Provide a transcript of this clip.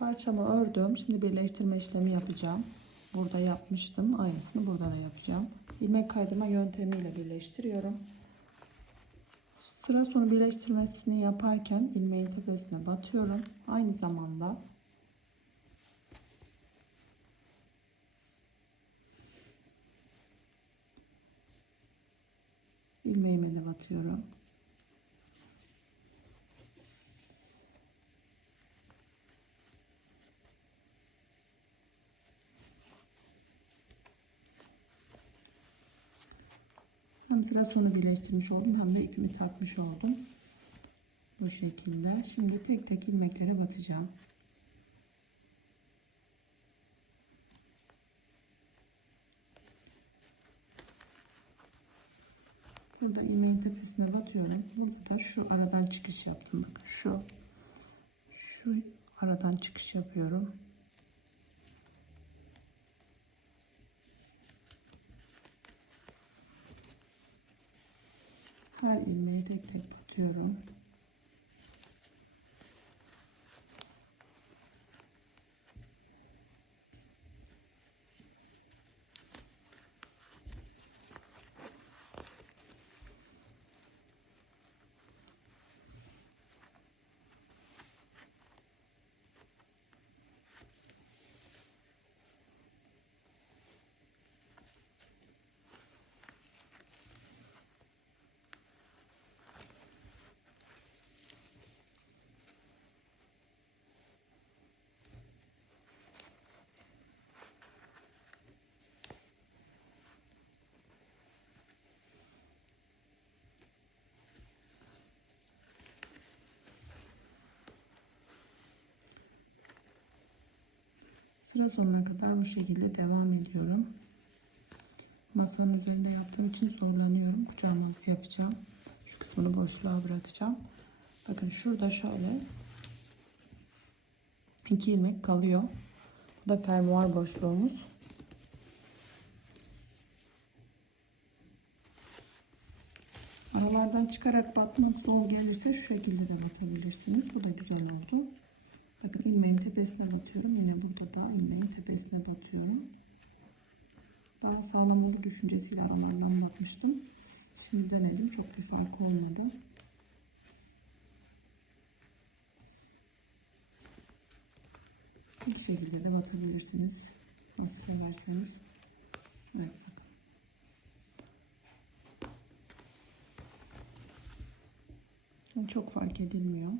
Parçamı ördüm. Şimdi birleştirme işlemi yapacağım. Burada yapmıştım. Aynısını burada da yapacağım. İlmek kaydırma yöntemiyle birleştiriyorum. Sıra sonu birleştirmesini yaparken ilmeğin tepesine batıyorum. Aynı zamanda ilmeğime de batıyorum. Hem sıra sonu birleştirmiş oldum hem de ipimi takmış oldum. Bu şekilde. Şimdi tek tek ilmeklere batacağım. Burada ilmeğin tepesine batıyorum. Burada da şu aradan çıkış yaptım. Şu şu aradan çıkış yapıyorum. Her ilmeği tek tek batıyorum. Sıra sonuna kadar bu şekilde devam ediyorum. Masanın üzerinde yaptığım için zorlanıyorum. Kucağıma yapacağım. Şu kısmını boşluğa bırakacağım. Bakın şurada şöyle iki ilmek kalıyor. Bu da fermuar boşluğumuz. Aralardan çıkarak batmak zor gelirse şu şekilde de batabilirsiniz. Bu da güzel oldu. Bakın ilmeğin tepesine batıyorum. Yine burada da ilmeğin tepesine batıyorum. Daha sağlam olur düşüncesiyle aralardan batmıştım. Şimdi denedim. Çok bir fark olmadı. İlk şekilde de batabilirsiniz. Nasıl severseniz. Evet bakın. Çok fark edilmiyor.